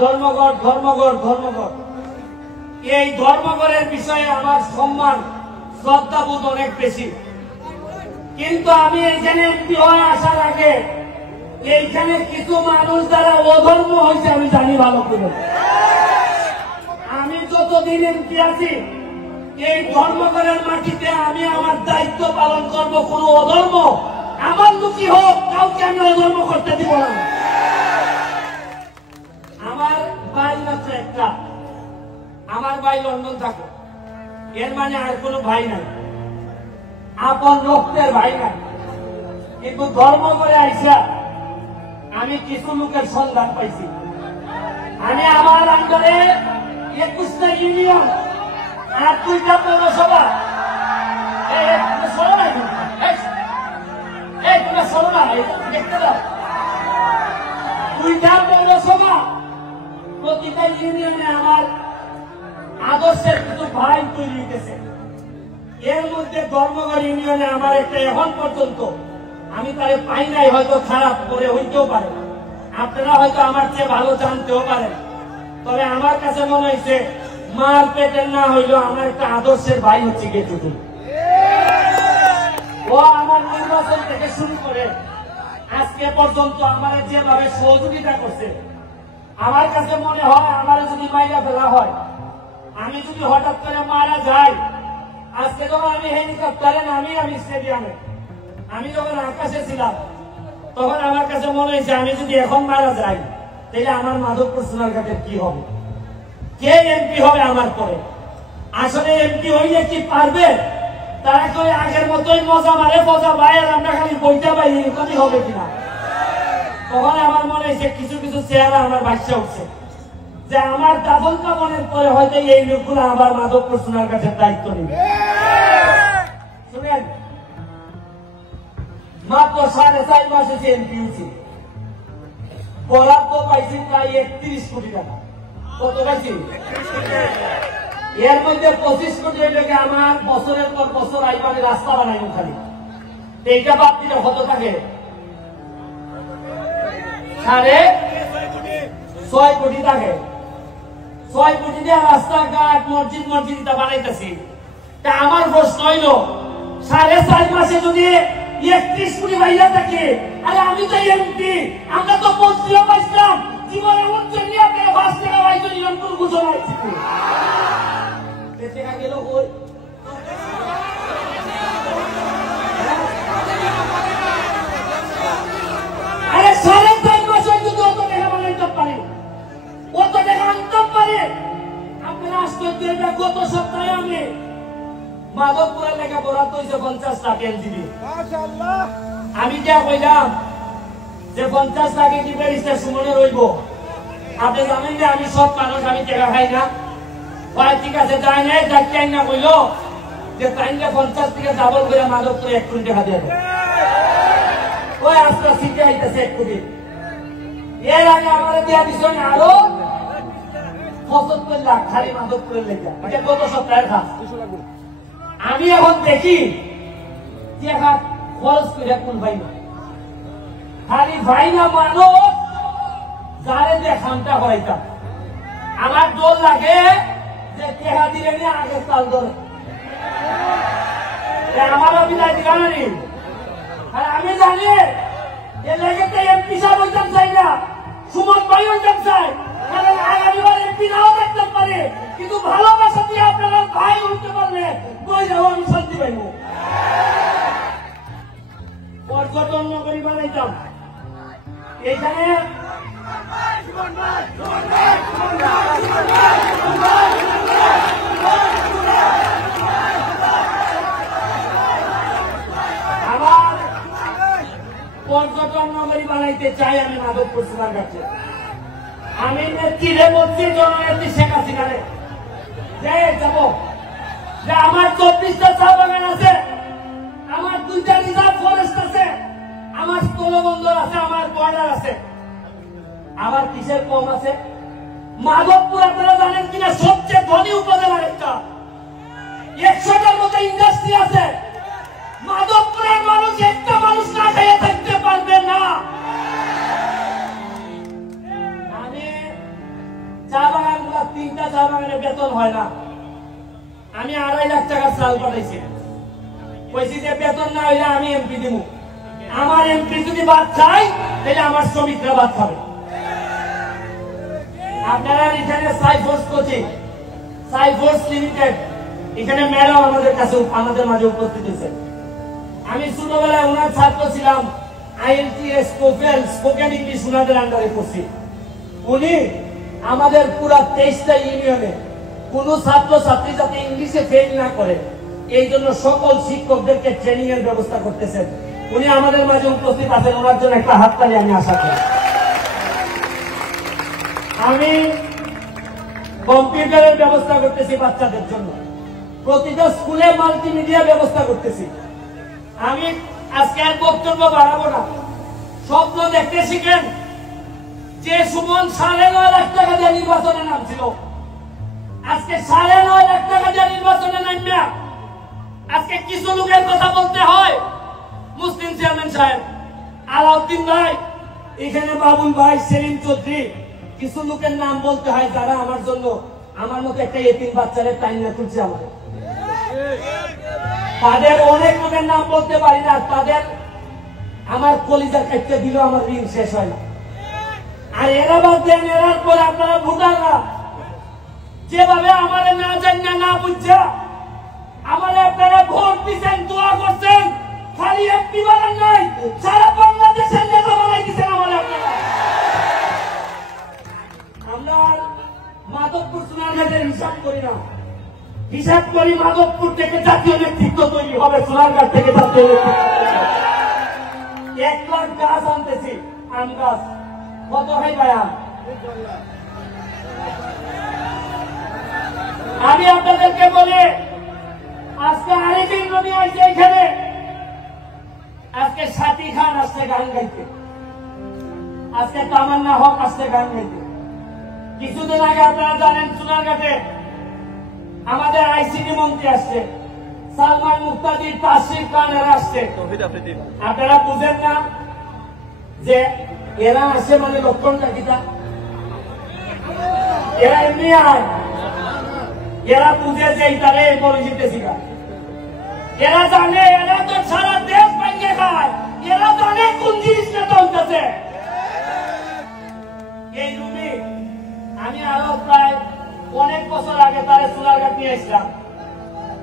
ধর্মঘট ধর্মঘট ধর্মঘট এই ধর্মঘটের বিষয়ে আমার সম্মান শ্রদ্ধাবোধ অনেক বেশি, কিন্তু আমি এইখানে এমপি হয়ে আসার আগে এইখানে কিছু মানুষ যারা অধর্ম হয়েছে আমি জানি ভালো করে। আমি যতদিন এমপি আছি এই ধর্মঘটের মাটিতে আমি আমার দায়িত্ব পালন করব। কোন অধর্ম আমার লুকি হোক কাউকে আমি অধর্ম করতে দিব না। আমার ভাই মাত্র একটা, আমার ভাই লন্ডন থাকে, এর মানে আর কোনো ভাই নাই, আপন রক্তের ভাই নাই। কিন্তু ধর্ম করে আইসা আমি কিছু লোকের সন্ধান পাইছি। আমি আমার আন্ডারে 21টা ইউনিয়ন আর 2টা পৌরসভা, দেখতে দাও, 2টা পৌরসভা, প্রতিটা ইউনিয়নে আমার আদর্শের কিছু ভাই তৈরি হইতেছে। এর মধ্যে ধর্মঘট ইউনিয়নে আমার একটা এখন পর্যন্ত আমি তারে পাই নাই, হয়তো খারাপ করে হইতেও পারে, আপনারা হয়তো আমার চেয়ে ভালো জানতেও পারেন, তবে আমার কাছে মনে হয়েছে মার পেটের না হইলেও আমার একটা আদর্শের ভাই হচ্ছে গেটুটু। ও আমার নির্বাচন থেকে শুরু করে আজকে পর্যন্ত আমার যেভাবে সহযোগিতা করছে, আমার কাছে মনে হয় আমার যদি মাইরা ফেলা হয়, আমি যদি হঠাৎ করে মারা যাই, আজকে যখন আমি হেলিকপ্টারে নামি, আমি স্টেডিয়ামে, আমি যখন আকাশে ছিলাম, তখন আমার কাছে মনে হয়েছে আমি যদি এখন মারা যাই তাহলে আমার মাধবপুর সোনারঘাটের কি হবে, কে এমপি হবে আমার পরে। আসলে এমপি হইলে কি পারবে? তারা তো আগের মতোই মজা মারে, মজা বাইরে আমরা খালি বইটা পাই, এরকমই হবে কিনা। তখন আমার মনে হয়েছে কিছু কিছু চেহারা আমার বাচ্চা উঠছে, যে আমার দাদন কামনের পরে হয়তো এই লোকগুলো আবার মাধবপুর সোনারঘাটের দায়িত্ব নেবে। শুনেন, মাত্র 4.5 মাস হচ্ছে এমপি হচ্ছে, বরাদ্দ পাইছি প্রায় 31 কোটি টাকা। কত পাইছি? এর মধ্যে 25 কোটি টাকা আমার বছরের পর বছর আইবারে রাস্তা বানাই খালি, এইটা বাদ দিলে কত থাকে? 6.5 কোটি থাকে। 6 কোটি দিয়ে রাস্তাঘাট মসজিদ মসজিদ বানাইতেছি। তা আমার প্রশ্ন হইল 4.5 মাসে যদি 31 কোটি বাইরে থাকে, আরে আমি তো এমপি, আমরা তো মন্ত্রীও পাইছিলাম, জীবনে উঠছে নিয়ে 5 টাকা বাইরে নিরন্তর ঘোষণা হয়েছে, টাকা গেল কই? আরে 4.5 মাসে যদি অত টাকা বানাইতে পারে, অত টাকা আনতে পারে, আপনারা আশ্চর্য। গত সপ্তাহে আমি মাধবপুরের লেখা বরাদ্দ হয়েছে 50 লাখ এলজিবি। আমি যা কইলাম যে 50 লাখে কি ব্যারিস্টার সুমনে রইব, আপনি জানেন যে আমি সব মানুষ, আমি টাকা খাই না। ঠিক আছে, যায় নাই, যাই না কইল যে তাইনকে 50 থেকে ডাবল করে মাধবপুরে 1 কোটি টাকা দিয়ে দেয়। ওই আজকে সিটে আইতেছে 1 কোটি। এর আগে আমার দেওয়া দিচ্ছেন আরো 75 লাখ খালি মাধবপুরের লেখা, এটা গত সপ্তাহের কাজ। আমি এখন দেখি যে খরচ করে কোন ভাই না, খালি ভাই না মানুষ যারে দেখানটা হইতাম। আমার দোল লাগে যে টেহা দিলে নিয়ে আগে তাল ধরে আমারও বিদায় দিলানি। আর আমি জানি এ লেগেতে এমপি সাহেব হইতাম চাই না, সুমন ভাই হইতাম চাই, কারণ আগামীবার এমপি নাও দেখতে পারে, কিন্তু ভালোবাসা দিয়ে আপনারা ভাই হইতে পারলে বই যাবো, আমি শান্তি পাইব। পর্যটন নগরী বানাইতাম এইখানে, আমার পর্যটন নগরী বানাইতে চাই আমি মাধবপুর সোনারঘাটে। আমি নেত্রীরে বলছি, জননেত্রী শেখ হাসিনারে যে যাব, যে আমার 24টা চা বাগান আছে, আমার 2টা রিজার্ভ ফরেস্ট আছে, আমার স্থলবন্দর আছে, আমার বর্ডার আছে, আমার কিসের কম আছে? মাধবপুর আপনারা জানেন কিনা সবচেয়ে ধনী উপজেলার একটা, 100টার মতো ইন্ডাস্ট্রি আছে। মাধবপুরের মানুষ একটা মানুষ না খেয়ে থাকতে পারবে না। আমি তিনটা চা বাগানে বেতন হয় না, আমি 2.5 লাখ টাকা চাল পাঠাইছি, কইছি যে বেতন না হইলে আমি এমপি দিব, আমার এমপি যদি বাদ চাই তাহলে আমার শ্রমিকরা বাদ খাবে। আপনারা এখানে সাইফোর্স কোচিং, সাইফোর্স লিমিটেড, এখানে ম্যাডাম আমাদের কাছে আমাদের মাঝে উপস্থিত হয়েছে। আমি ছোটবেলায় ওনার ছাত্র ছিলাম, IELTS টোফেল স্পোকেন ইংলিশ ওনাদের আন্ডারে করছি। উনি আমাদের পুরা 23টা ইউনিয়নে কোন ছাত্র ছাত্রী যাতে ইংলিশে ফেল না করে এই জন্য সকল শিক্ষকদেরকে ট্রেনিং এর ব্যবস্থা করতেছেন। উনি আমাদের মাঝে উপস্থিত আছেন, ওনার জন্য একটা হাততালি আমি আশা করি। আমি কম্পিউটারের ব্যবস্থা করতেছি বাচ্চাদের জন্য, প্রতিটা স্কুলে মাল্টিমিডিয়া ব্যবস্থা করতেছি। আমি আজকে আর বক্তব্য বাড়াবো না, স্বপ্ন দেখতে শিখেন। যে সুমন 9.5 লাখ টাকা দিয়ে নির্বাচনে নামছিল, আজকে 9.5 লাখ টাকা দিয়ে নির্বাচনে নামবে। আজকে কিছু লোকের কথা বলতে হয়, মুসলিম চেয়ারম্যান সাহেব, আলাউদ্দিন ভাই, এখানে বাবুল ভাই, সেলিম চৌধুরী, কিছু লোকের নাম বলতে হয় যারা আমার জন্য আমার মতো একটা এতিম বাচ্চারে টাইনা তুলছে। আমাদের তাদের অনেক লোকের নাম বলতে পারি না, তাদের আমার কলিজা কাটতে দিলেও আমার ঋণ শেষ হয় না। আর এরা বাদ দেন, এরার পরে আপনারা ভোটাররা যেভাবে আমারে না জানিয়ে না বুঝছে আমারে আপনারা ভোট দিচ্ছেন, দোয়া করছেন, খালি এমপি বানান নাই, সারা বাংলাদেশের নেতা বানাই দিচ্ছেন আমারে আপনারা। আমরা মাধবপুর সোনারঘাটের হিসাব করি না, হিসাব করি মাধবপুর থেকে জাতীয় নেতৃত্ব তৈরি হবে, সোনারঘাট থেকে জাতীয় নেতৃত্ব। 1 লাখ গাছ আনতেছি, আম গাছ কত হয় ভাইয়া? আমি আপনাদেরকে বলি, আজকে আরেকদিন নদী আসছে এখানে, আজকে সাথী খান আসছে গান গাইতে, আজকে তামান্না হক আসছে গান গাইতে। কিছুদিন আগে আপনারা জানেন সোনারঘাটে আমাদের ICT মন্ত্রী আসছে, সালমান মুক্তাদি, তাসরিফ খান এরা আসছে। আপনারা বুঝেন না যে এরা আসে মানে লক্ষণটা কিটা? এরা এমনি আয়, এরা বুঝে যে তারে বলে জিতেছি। এরা জানে, এরা তো সারা দেশ ভেঙে খায়, এরা জানে কোন জিনিসটা চলতেছে। এই রুমে আমি আরো প্রায় অনেক বছর আগে তারে সোনারঘাট নিয়ে এসলাম।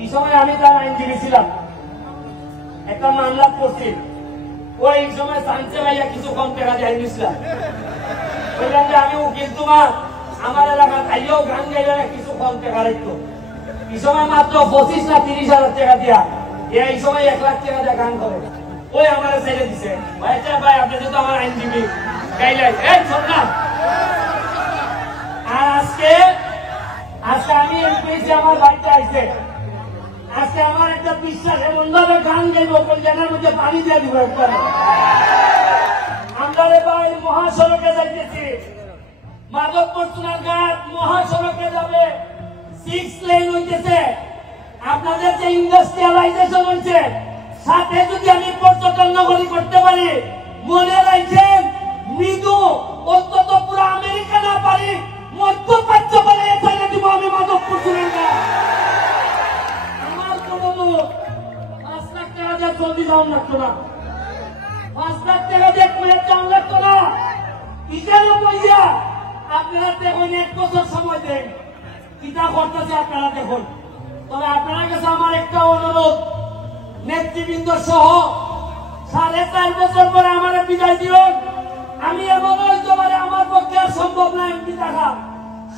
এই সময় আমি তার আইনজীবী ছিলাম, একটা মামলা করছি। ওই সময় সানসে ভাইয়া কিছু কম টাকা দিয়ে নিয়েছিলাম, বললাম যে আমি উকিল, তোমার আমার এলাকা তাইও গান গাইলে কিছু কম টাকা রাখতো। এই সময় মাত্র 25 না 30 হাজার টাকা দিয়া, এই সময় 1 লাখ টাকা দিয়ে গান করে। ওই আমার ছেড়ে দিছে, ভাই ভাই আপনি যেহেতু আমার আইনজীবী গাইলেন, এই শোন না। আর আজকে আমি এমপি, আমার বাড়িতে আসছে, আজকে আমার একটা বিশ্বাস, এমন ভাবে গান গাইব কলজানের মধ্যে পানি দিয়ে দিব। আমরা রে ভাই মহাসড়কে যাইতেছি, মাধবপুর সোনারঘাট মহাসড়কে যাবে, 6 লেন হইতেছে। আপনাদের যে ইন্ডাস্ট্রিয়ালাইজেশন হয়েছে, সাথে যদি আমি পর্যটন নগরী করতে পারি, মনে রাখছেন মৃদু অন্তত পুরো আমেরিকা না পারি, মধ্যপ্রাচ্য বলে এখানে দিব আমি মাধবপুর সোনারঘাট। আমার কোন লোক 5 লাখ টাকা দিয়ে জলদি যাওয়া লাগতো না, 5 লাখ টাকা দিয়ে কুয়েত যাওয়া লাগতো না। কিসের পয়সা আপনারা দেখুন, 1 বছর সময় দেন, কিতা করতেছে আপনারা দেখুন। তবে আপনার কাছে আমার একটা অনুরোধ, নেতৃবৃন্দ সহ 4.5 বছর পরে আমার বিদায় দিন। আমি এমন হইতে পারে আমার পক্ষে আর সম্ভব না এমপি থাকা,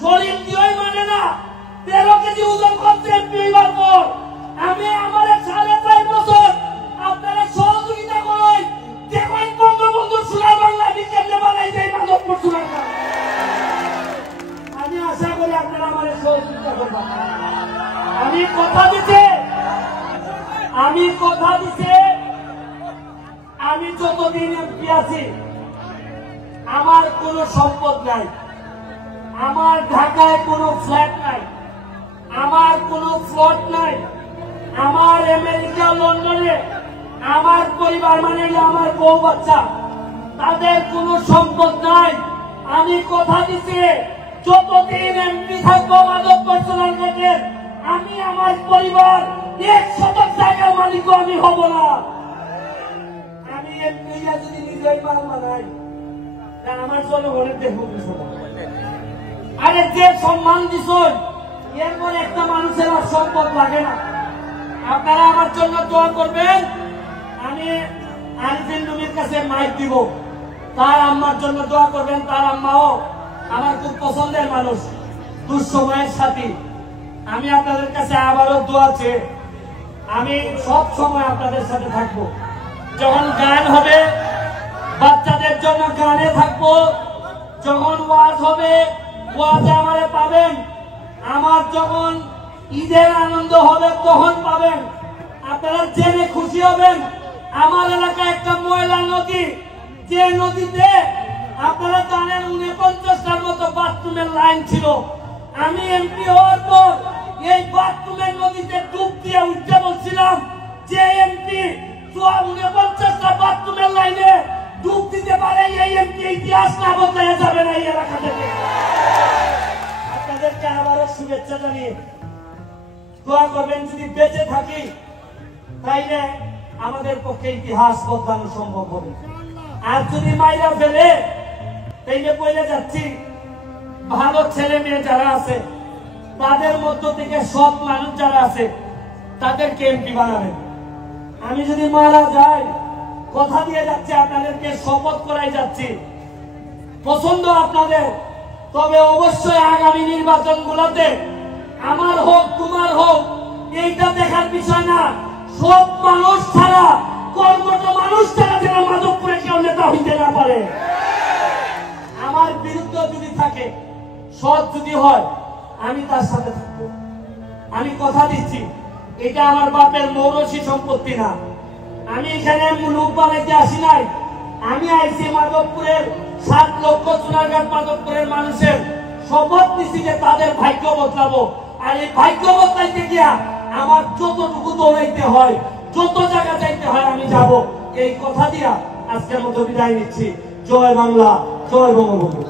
শরীর দিয়েই মানে না, 13 কেজি ওজন করছে এমপি হইবার পর। আমি আমার 4.5 বছর আপনারা সহযোগিতা করেন, দেখুন বঙ্গবন্ধুর সোনার বাংলা বিকেলে বানাই যায় মাধবপুর সোনারঘাট। আমি আশা করি আপনারা আমার সহযোগিতা করবেন। আমি কথা দিতে আমি যতদিন এমপি আছি আমার কোনো সম্পদ নাই, আমার ঢাকায় কোনো ফ্ল্যাট নাই, আমার কোনো প্লট নাই, আমার আমেরিকা লন্ডনে আমার পরিবার মানে আমার বউ বাচ্চা, তাদের কোনো সম্পদ নাই। আমি কথা দিচ্ছি যতদিন এমপি থাকবো মাধবপুর সোনারঘাটের, আমি আমার পরিবার 100 জায়গার মালিক আমি হব না। আমি যদি নিজেই মাল বানাই, আমার জনগণের দেখবো কিছু না। আরে যে সম্মান দিস এর পরে একটা মানুষের আর সম্পদ লাগে না। আপনারা আমার জন্য দোয়া করবেন। আমি আরিফিন রুমির কাছে মাইক দিব, তার আম্মার জন্য দোয়া করবেন। তার আম্মাও আমার খুব পছন্দের মানুষ, দুঃসময়ের সাথী। আমি আপনাদের কাছে আবারও দোয়া চেয়ে আমি সব সময় আপনাদের সাথে থাকবো। যখন গান হবে বাচ্চাদের জন্য গানে থাকবো, যখন ওয়াজ হবে ওয়াজে আমারে পাবেন, আমার যখন ঈদের আনন্দ হবে তখন পাবেন। আপনারা জেনে খুশি হবেন, আমার এলাকায় একটা ময়লা নদী, যে নদীতে আপনারা জানেন 49টার মতো বাথরুমের লাইন ছিল। আমি এমপি হওয়ার পর এই বাথরুমের নদীতে ডুব দিয়ে উঠতে বলছিলাম যে এমপি 49টা বাথরুমের লাইনে ডুব দিতে পারে, এই এমপি ইতিহাস না বদলে যাবে না এই এলাকা থেকে। আপনাদেরকে আবারও শুভেচ্ছা জানিয়ে দোয়া করবেন, যদি বেঁচে থাকি তাইলে আমাদের পক্ষে ইতিহাস বদলানো সম্ভব হবে। আর যদি মাইরা ফেলে তাইলে বলে যাচ্ছি, ভালো ছেলে মেয়ে যারা আছে তাদের মধ্য থেকে সৎ মানুষ যারা আছে তাদেরকে এমপি বানাবেন। আমি যদি মারা যাই, কথা দিয়ে যাচ্ছি, আপনাদেরকে শপথ করাই যাচ্ছি, পছন্দ আপনাদের, তবে অবশ্যই আগামী নির্বাচনগুলোতে আমার হোক তোমার হোক এইটা দেখার বিষয় না, সব মানুষ ছাড়া, কর্মঠ মানুষ ছাড়া যেন মাধবপুরে কেউ নেতা হইতে না পারে। আমার বিরুদ্ধে যদি থাকে, সৎ যদি হয়, আমি তার সাথে থাকবো। আমি কথা দিচ্ছি, এটা আমার বাপের মৌরসী সম্পত্তি না। আমি এখানে মুলুক বানাইতে আসি নাই, আমি আইছি মাধবপুরের 7 লক্ষ সোনারঘাট মাধবপুরের মানুষের শপথ নিচ্ছি যে তাদের ভাগ্য বদলাবো। আর এই ভাগ্য বদলাইতে গিয়া আমার যতটুকু দৌড়াইতে হয়, যত জায়গা যাইতে হয় আমি যাব। এই কথা দিয়া আজকের মতো বিদায় নিচ্ছি। জয় বাংলা, জয় বঙ্গবন্ধু।